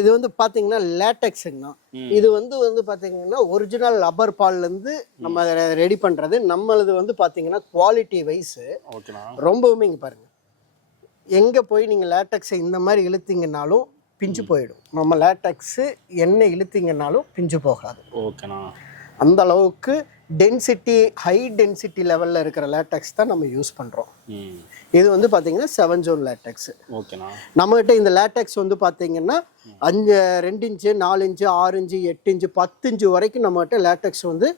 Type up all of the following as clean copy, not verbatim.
இது வந்து பாத்தீங்கன்னா லேட்டெக்ஸ்ங்கண்ணா. இது வந்து பாத்தீங்கன்னா ஒரிஜினல் ரப்பர் பால்ல இருந்து நம்ம ரெடி பண்றது. நம்மளது வந்து பாத்தீங்கன்னா குவாலிட்டி வைஸ் ரொம்பவுமே இங்க பாருங்க, எங்க போய் நீங்க லேட்டெக்ஸை இந்த மாதிரி இழுத்தீங்கன்னாலும் பிஞ்சு போயிடும். நம்ம லேட்டெக்ஸ் என்ன இழுத்தீங்கன்னாலும் பிஞ்சு போகாது. ஓகேண்ணா. அந்த அளவுக்கு டென்சிட்டி, ஹை டென்சிட்டி லெவலில் இருக்கிற லேட்டெக்ஸ் தான் நம்ம யூஸ் பண்ணுறோம். இது வந்து பார்த்தீங்கன்னா 7 ஜோன் லேட்டெக்ஸ். ஓகேண்ணா. நம்மகிட்ட இந்த லேட்டெக்ஸ் வந்து பார்த்தீங்கன்னா 2 inch 4 inch 6 inch 8 inch 10 inch வரைக்கும் நம்மகிட்ட லேட்டெக்ஸ் வந்து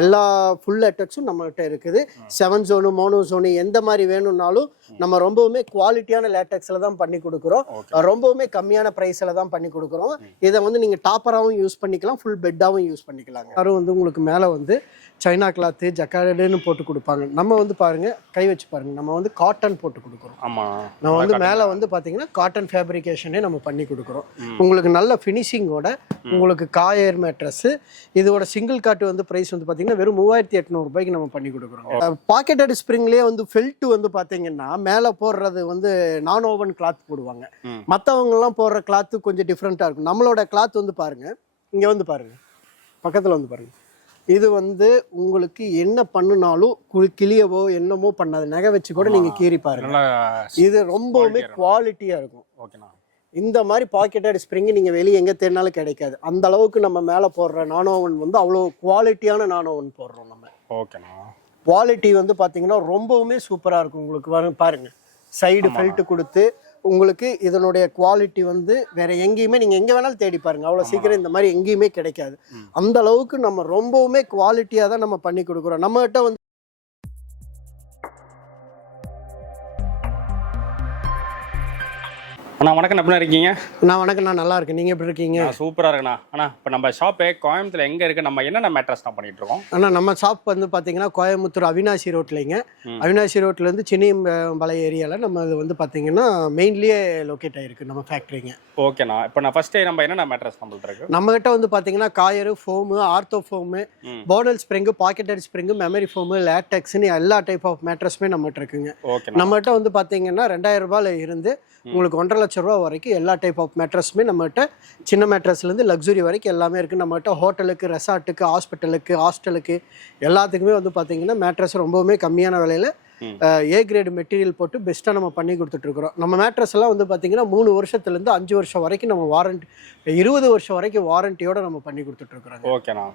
எல்லா ஃபுல் லேட்டெக்ஸும் நம்மகிட்ட இருக்குது. 7 ஜோனு மோனோ ஜோனு எந்த மாதிரி வேணும்னாலும் நம்ம ரொம்பவுமே குவாலிட்டியான லேட்டெக்ஸில் தான் பண்ணி கொடுக்குறோம். ரொம்பவுமே கம்மியான ப்ரைஸில் தான் பண்ணி கொடுக்குறோம். இதை வந்து நீங்கள் டாப்பராகவும் யூஸ் பண்ணிக்கலாம், ஃபுல் பெட்டாகவும் யூஸ் பண்ணிக்கலாங்க. யாரும் வந்து உங்களுக்கு மேலே வந்து சைனா கிளாத்து ஜக்கார்டுன்னு போட்டு கொடுப்பாங்க. நம்ம வந்து பாருங்க, கை வச்சு பாருங்க, நம்ம வந்து காட்டன் போட்டு கொடுக்குறோம். நம்ம வந்து மேலே வந்து பார்த்தீங்கன்னா காட்டன் ஃபேப்ரிகேஷனே நம்ம பண்ணி கொடுக்குறோம். உங்களுக்கு நல்ல ஃபினிஷிங்கோட உங்களுக்கு காயர் மேட்ரஸ். இதோட சிங்கிள் காட்டு வந்து ப்ரைஸ் வந்து பார்த்தீங்கன்னா வெறும் 3800 ரூபாய்க்கு நம்ம பண்ணி கொடுக்குறோம். பாக்கெட்டட் ஸ்ப்ரிங்லேயே வந்து ஃபெல்ட் வந்து பார்த்தீங்கன்னா மேலே போடுறது வந்து நான் ஓவன் கிளாத் போடுவாங்க. மற்றவங்கலாம் போடுற கிளாத்து கொஞ்சம் டிஃப்ரெண்ட்டாக இருக்கும். நம்மளோட கிளாத் வந்து பாருங்க, இங்கே வந்து பாருங்க, பக்கத்தில் வந்து பாருங்க, இது வந்து உங்களுக்கு என்ன பண்ணுனாலும் கிளியவோ என்னமோ பண்ணாது. நகை வச்சு கூட நீங்க கீறி பாருங்க, இது ரொம்பவுமே குவாலிட்டியா இருக்கும். இந்த மாதிரி பாக்கெட்டட் ஸ்ப்ரிங் நீங்க வெளியே எங்க தேடினாலும் கிடைக்காது. அந்த அளவுக்கு நம்ம மேல போடுற நானோவன் வந்து அவ்வளோ குவாலிட்டியான நானோவன் போடுறோம் நம்ம. குவாலிட்டி வந்து பாத்தீங்கன்னா ரொம்பவுமே சூப்பரா இருக்கும். உங்களுக்கு பாருங்க, சைடு ஃபெல்ட் கொடுத்து உங்களுக்கு இதனுடைய குவாலிட்டி வந்து வேற எங்கேயுமே நீங்க எங்க வேணாலும் தேடி பாருங்க, அவ்வளவு சீக்கிரம் இந்த மாதிரி எங்கேயுமே கிடைக்காது. அந்த அளவுக்கு நம்ம ரொம்பவுமே குவாலிட்டியா தான் நம்ம பண்ணி கொடுக்குறோம். நம்ம கிட்ட வந்து அண்ணா வணக்கம், எப்படி இருக்கீங்க? வணக்கம், நான் நல்லா இருக்கேன். நீங்க எப்படி இருக்கீங்க? சூப்பரா இருக்குண்ணா. அண்ணா இப்போ நம்ம ஷாப்பு கோயம்புத்தூர்ல எங்க இருக்கு, நம்ம என்னென்ன மேட்ரஸ் தான் பண்ணிட்டு இருக்கோம்? அண்ணா நம்ம ஷாப் வந்து பாத்தீங்கன்னா கோயம்புத்தூர் அவினாசி ரோட்லங்க. அவினாசி ரோட்ல இருந்து சின்னியம்பலை ஏரியால நம்ம இது வந்து பாத்தீங்கன்னா மெயின்லயே லொக்கேட் ஆயிருக்கு நம்ம ஃபேக்டரிங்க. ஓகேண்ணா. இப்போ நான் ஃபர்ஸ்ட் நம்ம என்னென்ன மேட்ரஸ் நம்மள்ட்ட இருக்கு? நம்ம கிட்ட வந்து பாத்தீங்கன்னா coir, foam, ortho foam, portal spring, pocketed spring, memory foam, லேட்டெக்ஸ்னு எல்லா டைப் ஆஃப் மேட்ரஸுமே நம்மகிட்ட இருக்குங்க. நம்ம கிட்ட வந்து பாத்தீங்கன்னா 2000 ரூபாயில இருந்து உங்களுக்கு 1.5 லட்சம் ரூபா வரைக்கும் எல்லா டைப் ஆஃப் மேட்ரஸுமே நம்மகிட்ட, சின்ன மேட்ரஸ்லேருந்து லக்ஸுரி வரைக்கும் எல்லாமே இருக்குது நம்மகிட்ட. ஹோட்டலுக்கு, ரெசார்ட்டுக்கு, ஹாஸ்பிட்டலுக்கு, ஹாஸ்டலுக்கு எல்லாத்துக்குமே வந்து பார்த்தீங்கன்னா மேட்ரஸ் ரொம்பவுமே கம்மியான விலையில் ஏ கிரேடு மெட்டீரியல் போட்டு பெஸ்ட்டாக நம்ம பண்ணி கொடுத்துட்ருக்குறோம். நம்ம மேட்ரஸ் எல்லாம் வந்து பார்த்தீங்கன்னா 3 வருஷத்துலேருந்து 5 வருஷம் வரைக்கும் நம்ம வாரண்டி, 20 வருஷம் வரைக்கும் வாரண்டியோட நம்ம பண்ணி கொடுத்துட்ருக்குறோம். ஓகேண்ணா.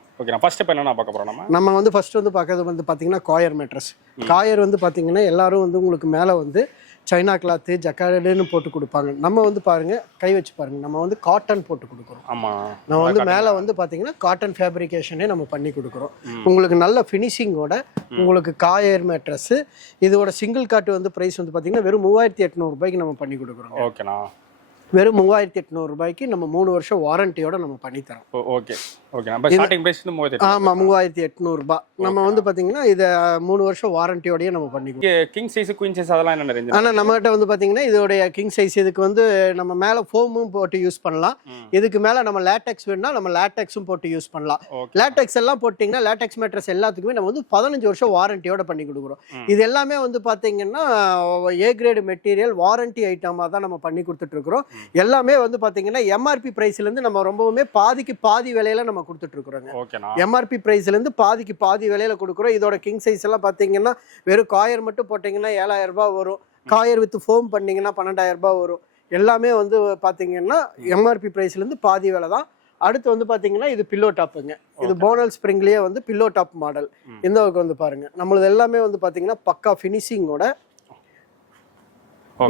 ஃபர்ஸ்ட் இப்போ என்ன பார்க்க போகிறோம்? நம்ம வந்து ஃபர்ஸ்ட் வந்து பார்க்கறது வந்து பார்த்தீங்கன்னா காயர் மேட்ரஸ். காயர் வந்து பார்த்தீங்கன்னா எல்லாரும் வந்து உங்களுக்கு மேலே வந்து சைனா கிளாத்து ஜக்கார்டுன்னு போட்டு கொடுப்பாங்க. நம்ம வந்து பாருங்க, கை வச்சு பாருங்க, நம்ம வந்து காட்டன் போட்டு கொடுக்குறோம். நம்ம வந்து மேலே வந்து பார்த்தீங்கன்னா காட்டன் ஃபேப்ரிகேஷனே நம்ம பண்ணி கொடுக்குறோம். உங்களுக்கு நல்ல ஃபினிஷிங்கோட உங்களுக்கு காயர் மேட்ரஸ். இதோட சிங்கிள் காட்டு வந்து ப்ரைஸ் வந்து பார்த்தீங்கன்னா வெறும் 3800 ரூபாய்க்கு நம்ம பண்ணி கொடுக்குறோம். ஓகேண்ணா. வெறும் 3800 ரூபாய்க்கு நம்ம 3 வருஷம் வாரண்டியோட நம்ம பண்ணி தரோம். ஆமா, 3800 ரூபாய். நம்ம வந்து பாத்தீங்கன்னா இதை 3 வருஷம் வாரண்டியோடய நம்ம பண்ணிக்குவோம். கிங் சைஸ், குயின் சைஸ் அதெல்லாம் என்ன ரேஞ்ச்? ஆனா நம்ம கிட்ட வந்து பாத்தீங்கன்னா இதோடைய கிங் சைஸ், இதுக்கு வந்து நம்ம மேல ஃபோமும் போட்டு யூஸ் பண்ணலாம். இதுக்கு மேல நம்ம லேட்டெக்ஸ் வேணும்னா நம்ம லேட்டெக்ஸும் போட்டு யூஸ் பண்ணலாம். லேட்டெக்ஸ் எல்லாம் போட்டீங்கன்னா லேட்டெக்ஸ் மேட்ரஸ் எல்லாத்துக்குமே நம்ம வந்து 15 வருஷம் வாரண்டியோட பண்ணி கொடுக்குறோம். இது எல்லாமே வந்து பாத்தீங்கன்னா ஏ கிரேடு மெட்டீரியல், வாரண்டி ஐட்டமா தான் நம்ம பண்ணி கொடுத்துட்டு இருக்கிறோம். எல்லாமே வந்து பாத்தீங்கன்னா எம்ஆர்பி பிரைஸ்ல இருந்து நம்ம ரொம்பவுமே பாதிக்கு பாதி விலையில நம்ம கொடுத்துட்டு இருக்கிறோம். எம்ஆர்பி பிரைஸ்ல இருந்து பாதிக்கு பாதி விலையில கொடுக்குறோம். இதோட கிங் சைஸ் எல்லாம் பாத்தீங்கன்னா வெறும் காயர் மட்டும் போட்டீங்கன்னா 7000 ரூபாய் வரும். காயர் வித் ஃபோம் பண்ணீங்கன்னா 12000 ரூபாய் வரும். எல்லாமே வந்து பாத்தீங்கன்னா எம்ஆர்பி பிரைஸ்ல இருந்து பாதி விலை தான். அடுத்து வந்து பாத்தீங்கன்னா இது பில்லோ டாப்புங்க. இது போனல் ஸ்ப்ரிங்லயே வந்து பில்லோ டாப் மாடல். இந்த வந்து பாருங்க, நம்மளது எல்லாமே வந்து பாத்தீங்கன்னா பக்கா ஃபினிஷிங்கோட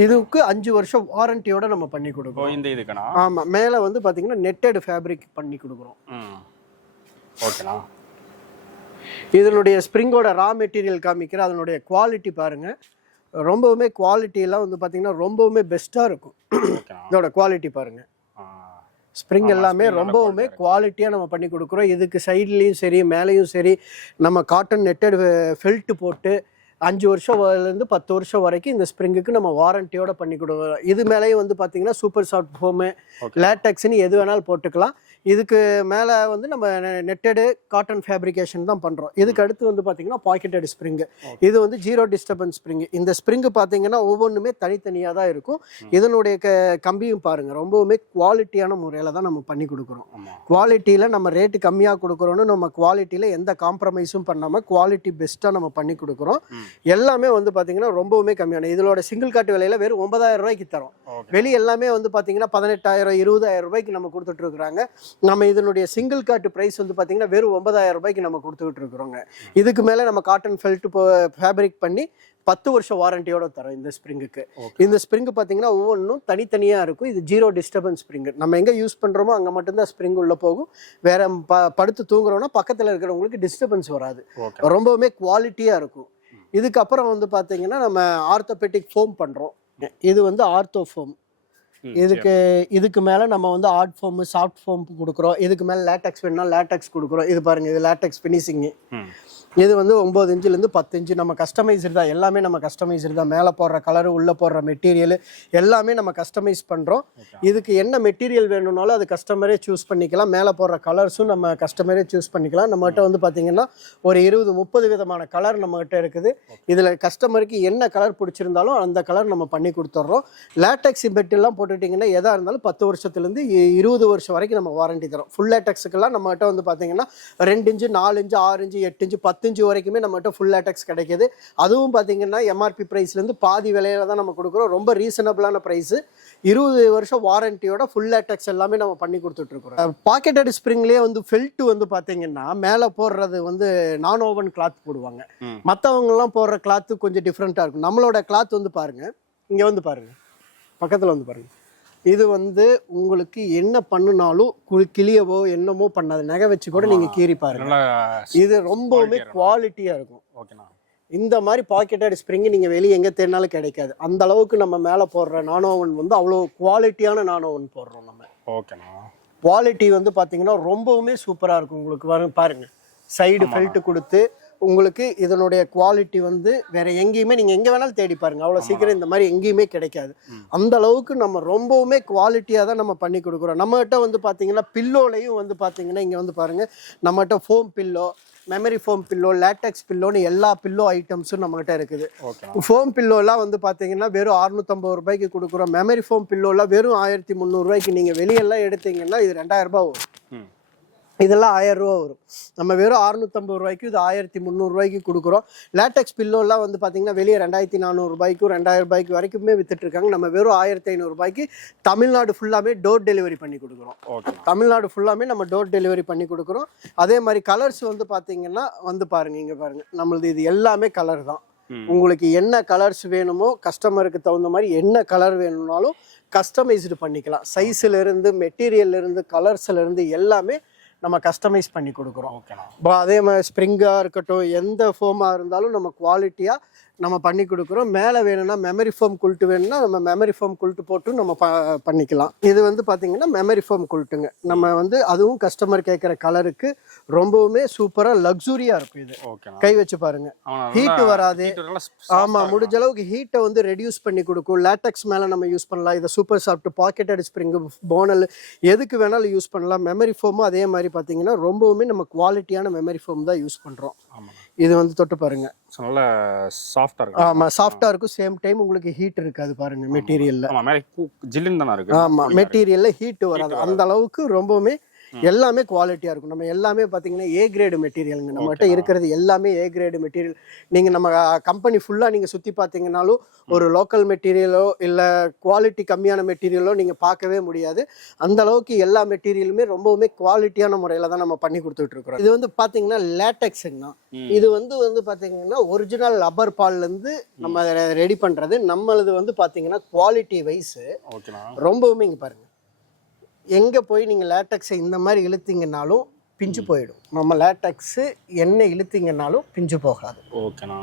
இதுக்கு 5 வருஷம் வாரண்டியோட நம்ம பண்ணி கொடுக்குறோம். இந்த இதுக்குனா ஆமா, மேல வந்து பாத்தீங்கன்னா நெட்டட் ஃபேப்ரிக் பண்ணி கொடுக்குறோம். ஓகேண்ணா. இதனுடைய ஸ்ப்ரிங்கோட ரா மெட்டீரியல் காமிக்கிற அதனுடைய குவாலிட்டி பாருங்க, ரொம்பவுமே குவாலிட்டி எல்லாம் வந்து பாத்தீங்கன்னா ரொம்பவுமே பெஸ்டா இருக்கும். இதோட குவாலிட்டி பாருங்க, ஸ்ப்ரிங் எல்லாமே ரொம்பவுமே குவாலிட்டியா நம்ம பண்ணி கொடுக்குறோம். இதுக்கு சைட்லயும் சரி மேலேயும் சரி நம்ம காட்டன் நெட்டட் ஃபெல்ட் போட்டு 5 வருஷம்லேருந்து 10 வருஷம் வரைக்கும் இந்த ஸ்ப்ரிங்குக்கு நம்ம வாரண்டியோட பண்ணி கொடுக்குறோம். இது மேலேயும் வந்து பார்த்தீங்கன்னா சூப்பர் சாஃப்ட் ஃபோமு, லேட்டக்ஸ்னு எது வேணாலும் போட்டுக்கலாம். இதுக்கு மேலே வந்து நம்ம நெட்டடு காட்டன் ஃபேப்ரிகேஷன் தான் பண்ணுறோம். இதுக்கு அடுத்து வந்து பார்த்தீங்கன்னா பாக்கெட்டட் ஸ்ப்ரிங்கு. இது வந்து 0 டிஸ்டர்பன்ஸ் ஸ்ப்ரிங்கு. இந்த ஸ்ப்ரிங்கு பார்த்தீங்கன்னா ஒவ்வொன்றுமே தனித்தனியாக தான் இருக்கும். இதனுடைய கம்பியும் பாருங்கள், ரொம்பவுமே குவாலிட்டியான முறையில் தான் நம்ம பண்ணி கொடுக்குறோம். குவாலிட்டியில் நம்ம ரேட்டு கம்மியாக கொடுக்குறோன்னு நம்ம குவாலிட்டியில் எந்த காம்ப்ரமைஸும் பண்ணாமல் குவாலிட்டி பெஸ்ட்டாக நம்ம பண்ணி கொடுக்குறோம். எல்லாமே வந்து பார்த்தீங்கன்னா ரொம்பவுமே கம்மியான, இதோட சிங்கிள் காட்டு விலையில் வெறும் 9,000 ரூபாய்க்கு தரோம். வெளியே எல்லாமே வந்து பார்த்தீங்கன்னா 18,000 20,000 ரூபாய்க்கு நம்ம கொடுத்துட்ருக்குறாங்க. நம்ம இதனுடைய சிங்கிள் காட்டு ப்ரைஸ் வந்து பார்த்தீங்கன்னா வெறும் 9,000 ரூபாய்க்கு நம்ம கொடுத்துக்கிட்டு இருக்கிறோங்க. இதுக்கு மேலே நம்ம காட்டன் ஃபெல்ட் ஃபேப்ரிக் பண்ணி 10 வருஷம் வாரண்டியோட தரோம் இந்த ஸ்ப்ரிங்குக்கு. இந்த ஸ்ப்ரிங்கு பார்த்தீங்கன்னா ஒவ்வொன்றும் தனித்தனியாக இருக்கும். இது 0 டிஸ்டர்பன்ஸ் ஸ்ப்ரிங்கு. நம்ம எங்கே யூஸ் பண்ணுறோமோ அங்கே மட்டும்தான் ஸ்ப்ரிங் உள்ளே போகும். வேற படுத்து தூங்குறோன்னா பக்கத்தில் இருக்கிறவங்களுக்கு டிஸ்டர்பன்ஸ் வராது. ரொம்பவுமே குவாலிட்டியாக இருக்கும். இதுக்கப்புறம் வந்து பார்த்தீங்கன்னா நம்ம ஆர்த்தோபெட்டிக் ஃபோம் பண்ணுறோம். இது வந்து ஆர்த்தோ ஃபோம். இதுக்கு மேலே நம்ம வந்து ஹார்ட் ஃபோம், சாஃப்ட் ஃபோம் கொடுக்குறோம். இதுக்கு மேலே லேட்டக்ஸ் வேணும்னா லேட்டக்ஸ் கொடுக்குறோம். இது பாருங்கள், இது லேட்டக்ஸ் ஃபினிஷிங்கு. இது வந்து 9 இன்ச்சிலேருந்து 10 இன்ச்சு நம்ம கஸ்டமைஸ்டு தான். எல்லாமே நம்ம கஸ்டமைஸ்டு தான். மேலே போடுற கலரு, உள்ளே போடுற மெட்டீரியல் எல்லாமே நம்ம கஸ்டமைஸ் பண்ணுறோம். இதுக்கு என்ன மெட்டீரியல் வேணும்னாலும் அது கஸ்டமரே சூஸ் பண்ணிக்கலாம். மேலே போடுற கலர்ஸும் நம்ம கஸ்டமரே சூஸ் பண்ணிக்கலாம். நம்மகிட்ட வந்து பார்த்திங்கன்னா ஒரு 20-30 விதமான கலர் நம்மகிட்ட இருக்குது. இதில் கஸ்டமருக்கு என்ன கலர் பிடிச்சிருந்தாலும் அந்த கலர் நம்ம பண்ணி கொடுத்துட்றோம். லேட்டக்ஸ் பெட்டெல்லாம் போட்டுட்டிங்கன்னா எதாக இருந்தாலும் 10 வருஷத்துலேருந்து 20 வருஷம் வரைக்கும் நம்ம வாரண்டி தரோம். ஃபுல் லேட்டக்ஸுக்கெல்லாம் நம்மகிட்ட வந்து பார்த்திங்கன்னா 2 inch 4 inch 6 inch 8 inch 10 inch வரைக்குமே நம்மகிட்ட ஃபுல் லேட்டக்ஸ் கிடைக்கிது. அதுவும் பார்த்தீங்கன்னா எம்ஆர்பி ப்ரைஸ்லேருந்து பாதி விலையில தான் நம்ம கொடுக்குறோம். ரொம்ப ரீசனபிளான ப்ரைஸு. 20 வருஷம் வாரண்டியோட ஃபுல் லேட்டக்ஸ் எல்லாமே நம்ம பண்ணி கொடுத்துட்ருக்குறோம். பாக்கெட்டட் ஸ்ப்ரிங்லேயே வந்து ஃபெல்ட் வந்து பார்த்தீங்கன்னா மேலே போடுறது வந்து நான் ஓவன் கிளாத் போடுவாங்க. மற்றவங்கலாம் போடுற கிளாத்து கொஞ்சம் டிஃப்ரெண்ட்டாக இருக்கும். நம்மளோட கிளாத் வந்து பாருங்கள், இங்கே வந்து பாருங்கள், பக்கத்தில் வந்து பாருங்கள். இது வந்து உங்களுக்கு என்ன பண்ணுனாலும் கிளியவோ என்னமோ பண்ணாது. நகை வச்சு கூட நீங்கள் கீறி பாருங்க. இது ரொம்பவுமே குவாலிட்டியாக இருக்கும். ஓகேண்ணா. இந்த மாதிரி பாக்கெட்டட் ஸ்ப்ரிங்கு நீங்கள் வெளியே எங்கே தேடினாலும் கிடைக்காது. அந்த அளவுக்கு நம்ம மேலே போடுற நானோவன் வந்து அவ்வளோ குவாலிட்டியான நானோவன் போடுறோம் நம்ம. ஓகேண்ணா. குவாலிட்டி வந்து பார்த்தீங்கன்னா ரொம்பவுமே சூப்பராக இருக்கும். உங்களுக்கு பாருங்கள், சைடு ஃபெல்ட் கொடுத்து உங்களுக்கு இதனுடைய குவாலிட்டி வந்து வேற எங்கேயுமே நீங்கள் எங்கே வேணாலும் தேடி பாருங்க, அவ்வளோ சீக்கிரம் இந்த மாதிரி எங்கேயுமே கிடைக்காது. அந்த அளவுக்கு நம்ம ரொம்பவுமே குவாலிட்டியாக தான் நம்ம பண்ணி கொடுக்குறோம். நம்மகிட்ட வந்து பார்த்தீங்கன்னா பில்லோலையும் வந்து பார்த்தீங்கன்னா இங்கே வந்து பாருங்கள், நம்மகிட்ட foam pillow, memory foam pillow, latex பில்லோன்னு எல்லா பில்லோ ஐட்டம்ஸும் நம்மகிட்ட இருக்குது. ஃபோம் பில்லோலாம் வந்து பார்த்தீங்கன்னா வெறும் 650 ரூபாய்க்கு கொடுக்குறோம். மெமரி ஃபோம் பில்லோலாம் வெறும் 1300 ரூபாய்க்கு. நீங்கள் வெளியெல்லாம் எடுத்தீங்கன்னா இது 2000 ரூபாய் வரும். இதெல்லாம் 1000 ரூபா வரும். நம்ம வெறும் 650 ரூபாய்க்கு இது 1300 ரூபாய்க்கு கொடுக்குறோம். லேட்டக்ஸ் பில்லோலாம் வந்து பார்த்தீங்கன்னா வெளியே 2400 ரூபாய்க்கும் 2000 ரூபாய்க்கு வரைக்குமே வித்துட்டு இருக்காங்க. நம்ம வெறும் 1500 ரூபாய்க்கு தமிழ்நாடு ஃபுல்லாமே டோர் டெலிவரி பண்ணி கொடுக்குறோம். தமிழ்நாடு ஃபுல்லாமே நம்ம டோர் டெலிவரி பண்ணி கொடுக்குறோம். அதே மாதிரி கலர்ஸ் வந்து பார்த்தீங்கன்னா வந்து பாருங்கள், இங்கே பாருங்கள், நம்மளது இது எல்லாமே கலர் தான். உங்களுக்கு என்ன கலர்ஸ் வேணுமோ கஸ்டமருக்கு தகுந்த மாதிரி என்ன கலர் வேணும்னாலும் கஸ்டமைஸ்டு பண்ணிக்கலாம். சைஸ்லேருந்து மெட்டீரியல்லேருந்து கலர்ஸ்லேருந்து எல்லாமே நம்ம கஸ்டமைஸ் பண்ணி கொடுக்குறோம். அதே மாதிரி ஸ்ப்ரிங்காக இருக்கட்டும், எந்த ஃபோமாக இருந்தாலும் நம்ம குவாலிட்டியாக நம்ம பண்ணி கொடுக்குறோம். மேலே வேணும்னா மெமரி ஃபோம் குல்ட்டு வேணும்னா நம்ம மெமரி ஃபோம் குல்ட்டு போட்டு நம்ம பண்ணிக்கலாம். இது வந்து பார்த்தீங்கன்னா மெமரி ஃபோம் குல்ட்டுங்க. நம்ம வந்து அதுவும் கஸ்டமர் கேட்குற கலருக்கு ரொம்பவுமே சூப்பராக லக்ஸுரியாக இருக்கும். இது கை வச்சு பாருங்க, ஹீட்டு வராது. ஆமாம், முடிஞ்ச அளவுக்கு ஹீட்டை வந்து ரெடியூஸ் பண்ணி கொடுக்கும். லேட்டக்ஸ் மேலே நம்ம யூஸ் பண்ணலாம். இதை சூப்பர் சாஃப்ட், பாக்கெட்டட் ஸ்ப்ரிங்கு, போனல் எதுக்கு வேணாலும் யூஸ் பண்ணலாம். மெமரி ஃபோமும் அதே மாதிரி பார்த்தீங்கன்னா ரொம்பவுமே நம்ம குவாலிட்டியான மெமரி ஃபோம் தான் யூஸ் பண்ணுறோம். இது வந்து தொட்டு பாருங்க, நல்ல சாஃப்டா இருக்கும். ஆமா, சாஃப்டா இருக்கும். சேம் டைம் உங்களுக்கு ஹீட் இருக்காது. பாருங்க மெட்டீரியல்ல, ஆமா, மேல ஜில்லுன்னு தான இருக்கு. ஆமா, மெட்டீரியல்ல ஹீட் வராது. அந்த அளவுக்கு ரொம்பவுமே எல்லாமே குவாலிட்டியா இருக்கும். நம்ம எல்லாமே பாத்தீங்கன்னா ஏ கிரேடு மெட்டீரியலுங்க. நம்மகிட்ட இருக்கிறது எல்லாமே ஏ கிரேடு மெட்டீரியல். நீங்க நம்ம கம்பெனி ஃபுல்லா நீங்க சுத்தி பாத்தீங்கன்னாலும் ஒரு லோக்கல் மெட்டீரியலோ இல்ல குவாலிட்டி கம்மியான மெட்டீரியலோ நீங்க பார்க்கவே முடியாது. அந்த அளவுக்கு எல்லா மெட்டீரியலுமே ரொம்பவுமே குவாலிட்டியான முறையில தான் நம்ம பண்ணி கொடுத்துட்டு இருக்கிறோம். இது வந்து பாத்தீங்கன்னா லேட்டக்ஸ்னா, இது வந்து பாத்தீங்கன்னா ஒரிஜினல் ரப்பர் பால்ல இருந்து நம்ம ரெடி பண்றது. நம்மளது வந்து பாத்தீங்கன்னா குவாலிட்டி வைஸ் ரொம்பவுமே, இங்க பாருங்க, எங்கே போய் நீங்கள் லேட்டக்ஸை இந்த மாதிரி இழுத்தீங்கன்னாலும் பிஞ்சு போயிடும். நம்ம லேட்டக்ஸு என்ன இழுத்தீங்கன்னாலும் பிஞ்சு போகாது. ஓகேண்ணா.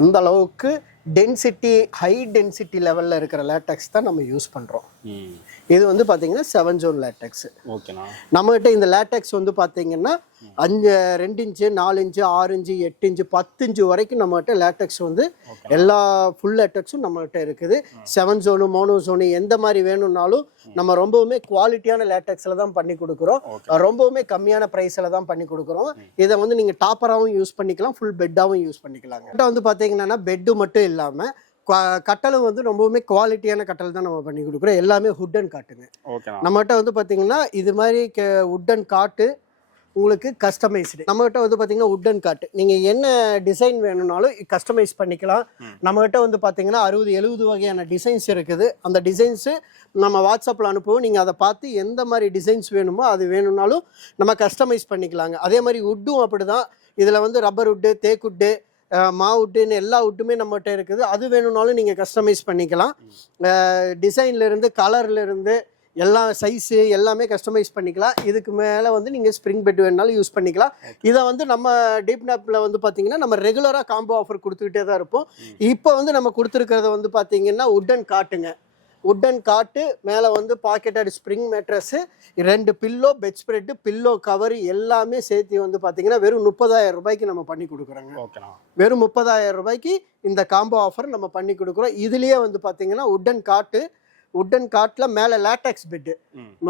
அந்த அளவுக்கு டென்சிட்டி ஹை டென்சிட்டி லெவலில் இருக்கிற லேட்டக்ஸ் தான் நம்ம யூஸ் பண்ணுறோம். ம் இது வந்து பார்த்தீங்கன்னா 7 ஜோன் லேட்டக்ஸ். ஓகேண்ணா. நம்மகிட்ட இந்த லேட்டக்ஸ் வந்து பார்த்தீங்கன்னா 2 inch 4 inch 6 inch 8 inch 10 inch வரைக்கும் நம்மகிட்ட லேட்டக்ஸ் வந்து எல்லா ஃபுல் லேட்டக்ஸும் நம்மகிட்ட இருக்குது. 7 ஜோனு மோனோ ஜோனு எந்த மாதிரி வேணும்னாலும் நம்ம ரொம்பவுமே குவாலிட்டியான லேட்டக்ஸில் தான் பண்ணி கொடுக்குறோம். ரொம்பவுமே கம்மியான ப்ரைஸில் தான் பண்ணி கொடுக்குறோம். இதை வந்து நீங்கள் டாப்பராகவும் யூஸ் பண்ணிக்கலாம், ஃபுல் பெட்டாகவும் யூஸ் பண்ணிக்கலாங்க. கிட்ட வந்து பார்த்தீங்கன்னா பெட்டு மட்டும் இல்லாமல் கட்டலும் வந்து ரொம்பவுமே குவாலிட்டியான கட்டல் தான் நம்ம பண்ணி கொடுக்குறோம். எல்லாமே ஹுட் அண்ட் காட்டுங்க. நம்மகிட்ட வந்து பார்த்தீங்கன்னா இது மாதிரி ஹுட் அண்ட் காட்டு உங்களுக்கு கஸ்டமைஸ்டு. நம்மகிட்ட வந்து பார்த்தீங்கன்னா வுட் அண்ட் காட்டு நீங்கள் என்ன டிசைன் வேணும்னாலும் கஸ்டமைஸ் பண்ணிக்கலாம். நம்மகிட்ட வந்து பார்த்தீங்கன்னா 60-70 வகையான டிசைன்ஸ் இருக்குது. அந்த டிசைன்ஸு நம்ம வாட்ஸ்அப்பில் அனுப்புவோம். நீங்கள் அதை பார்த்து எந்த மாதிரி டிசைன்ஸ் வேணுமோ அது வேணும்னாலும் நம்ம கஸ்டமைஸ் பண்ணிக்கலாங்க. அதே மாதிரி வுட்டும் அப்படி தான். இதில் வந்து ரப்பர் வுட்டு, தேக்கு வுட்டு, மாவுட்டுன்னு எல்லா வுட்டுமே நம்மகிட்ட இருக்குது. அது வேணும்னாலும் நீங்கள் கஸ்டமைஸ் பண்ணிக்கலாம். டிசைன்லேருந்து கலர்லேருந்து எல்லா சைஸு எல்லாமே கஸ்டமைஸ் பண்ணிக்கலாம். இதுக்கு மேலே வந்து நீங்கள் ஸ்ப்ரிங் பெட் வேணுனாலும் யூஸ் பண்ணிக்கலாம். இதை வந்து நம்ம டீப் நாப்பில் வந்து பார்த்தீங்கன்னா நம்ம ரெகுலராக காம்போ ஆஃபர் கொடுத்துக்கிட்டே தான் இருப்போம். இப்போ வந்து நம்ம கொடுத்துருக்கிறத வந்து பார்த்தீங்கன்னா வுட் அண்ட் காட்டுங்க. வுட் அண்ட் காட்டு மேலே வந்து pocketed spring mattress, 2 pillow, bed spread, pillow cover எல்லாமே சேர்த்து வந்து பார்த்தீங்கன்னா வெறும் 30,000 ரூபாய்க்கு நம்ம பண்ணி கொடுக்குறோங்க. வெறும் 30,000 ரூபாய்க்கு இந்த காம்போ ஆஃபர் நம்ம பண்ணி கொடுக்குறோம். இதுலேயே வந்து பார்த்தீங்கன்னா வுட் அண்ட் காட்டில் மேலே லேட்டக்ஸ் பெட்டு,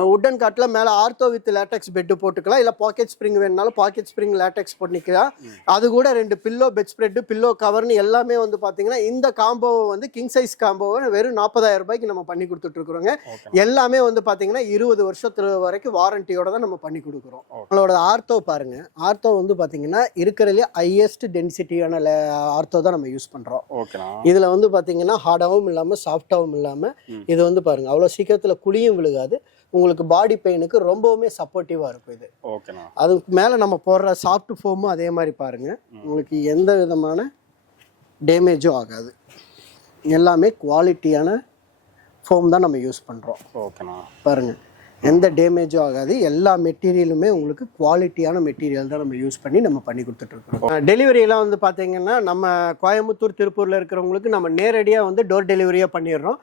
வுட் அண்ட் காட்டில் மேலே ஆர்த்தோ வித் லேட்டக்ஸ் பெட்டு போட்டுக்கலாம். இல்லை பாக்கெட் ஸ்ப்ரிங் வேணுனாலும் பாக்கெட் ஸ்ப்ரிங் லேட்டக்ஸ் பண்ணிக்கலாம். அது கூட 2 பில்லோ, பெட் ஸ்ப்ரெட்டு, பில்லோ கவர்னு எல்லாமே வந்து பார்த்தீங்கன்னா இந்த காம்போவை வந்து கிங் சைஸ் காம்போவை வெறும் 40,000 ரூபாய்க்கு நம்ம பண்ணி கொடுத்துட்ருக்குறோங்க. எல்லாமே வந்து பார்த்தீங்கன்னா 20 வருஷத்துல வரைக்கும் வாரண்டியோட தான் நம்ம பண்ணி கொடுக்குறோம். நம்மளோட ஆர்த்தோ பாருங்க. ஆர்த்தோ வந்து பார்த்தீங்கன்னா இருக்கிறதுலே ஹையஸ்ட் டென்சிட்டியான ஆர்த்தோ தான் நம்ம யூஸ் பண்ணுறோம். இதில் வந்து பார்த்தீங்கன்னா ஹார்டாகவும் இல்லாமல் சாஃப்டாகவும் இல்லாமல் இது வந்து பாருங்க அவ்வளோ சீக்கிரத்தில் குழியும் விழுகாது. உங்களுக்கு பாடி பெயினுக்கு ரொம்பவுமே சப்போர்ட்டிவாக இருக்கும் இது. அதுக்கு மேலே நம்ம போடுற சாஃப்ட் ஃபோமும் அதே மாதிரி பாருங்க, உங்களுக்கு எந்த விதமான டேமேஜும் ஆகாது. எல்லாமே குவாலிட்டியான ஃபோம் தான் நம்ம யூஸ் பண்ணுறோம். பாருங்க எந்த டேமேஜும் ஆகாது. எல்லா மெட்டீரியலுமே உங்களுக்கு குவாலிட்டியான மெட்டீரியல் தான் நம்ம யூஸ் பண்ணி நம்ம பண்ணி கொடுத்துட்ருக்கோம். டெலிவரியெல்லாம் வந்து பார்த்தீங்கன்னா நம்ம கோயம்புத்தூர், திருப்பூரில் இருக்கிறவங்களுக்கு நம்ம நேரடியாக வந்து டோர் டெலிவரியாக பண்ணிடுறோம்.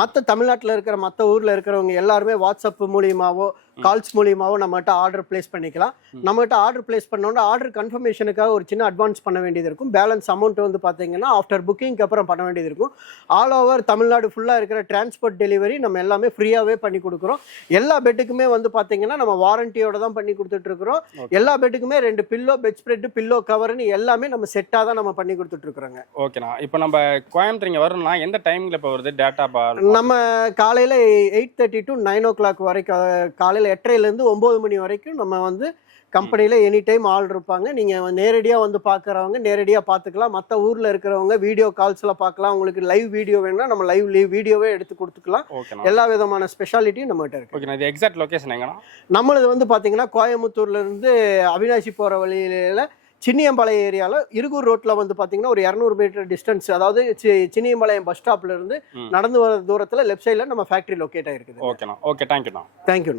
மற்ற தமிழ்நாட்டில் இருக்கிற மற்ற ஊரில் இருக்கிறவங்க எல்லாருமே வாட்ஸ்அப் மூலியமாவோ கால்ஸ் மூலியமாவோ நம்மகிட்ட ஆர்டர் பிளேஸ் பண்ணிக்கலாம். நம்மகிட்ட ஆர்டர் பிளேஸ் பண்ணோன்னா ஆர்டர் கன்ஃபர்மேஷனுக்காக ஒரு சின்ன அட்வான்ஸ் பண்ண வேண்டியது இருக்கும். பேலன்ஸ் அமௌண்ட் வந்து பார்த்தீங்கன்னா ஆஃப்டர் புக்கிங்க்கு அப்புறம் பண்ண வேண்டியது இருக்கும். ஆல் ஓவர் தமிழ்நாடு ஃபுல்லாக இருக்கிற டிரான்ஸ்போர்ட் டெலிவரி நம்ம எல்லாமே ஃப்ரீயாகவே பண்ணி கொடுக்குறோம். எல்லா பெட்டுக்குமே வந்து பார்த்தீங்கன்னா நம்ம வாரண்டியோட தான் பண்ணி கொடுத்துட்ருக்குறோம். எல்லா பெட்டுக்குமே 2 பில்லோ, பெட் ஸ்ப்ரெட், பில்லோ கவர்னு எல்லாமே நம்ம செட்டாக தான் நம்ம பண்ணி கொடுத்துட்ருக்குறோங்க. ஓகேண்ணா. இப்போ நம்ம கோயம்புத்தூர் இங்கே வரணும்னா எந்த டைமில் இப்போ வருது டேட்டா பார்? நம்ம காலையில் 8:30 to 9 o'clock வரைக்கும், காலையில் 8:30லேருந்து 9 மணி வரைக்கும் நம்ம வந்து கம்பெனியில் எனி டைம் ஆள் இருப்பாங்க. நீங்கள் நேரடியாக வந்து பார்க்குறவங்க நேரடியாக பார்த்துக்கலாம். மற்ற ஊரில் இருக்கிறவங்க வீடியோ கால்ஸில் பார்க்கலாம். உங்களுக்கு லைவ் வீடியோ வேணும்னா நம்ம லைவ் வீடியோவே எடுத்து கொடுத்துக்கலாம். எல்லா விதமான ஸ்பெஷாலிட்டியும் நம்மகிட்ட இருக்குது. ஓகே, இது எக்ஸாக்ட் லொகேஷன் எங்கன்னா? நம்மளது வந்து பார்த்தீங்கன்னா கோயம்புத்தூர்லேருந்து அவினாசி போகிற வழியில் சின்னியம்பாளையம் ஏரியாவில் இருகூர் ரோட்டில் வந்து பார்த்தீங்கன்னா ஒரு 200 மீட்டர் டிஸ்டன்ஸ், அதாவது சின்னியம்பாளையம் பஸ் ஸ்டாப்லேருந்து நடந்து வர தூரத்தில் லெஃப்ட் சைடில் நம்ம ஃபேக்ட்ரி லொக்கேட் ஆகிருக்குது. ஓகேண்ணா. ஓகே, தேங்க்யூண்ணா. தேங்க்யூ.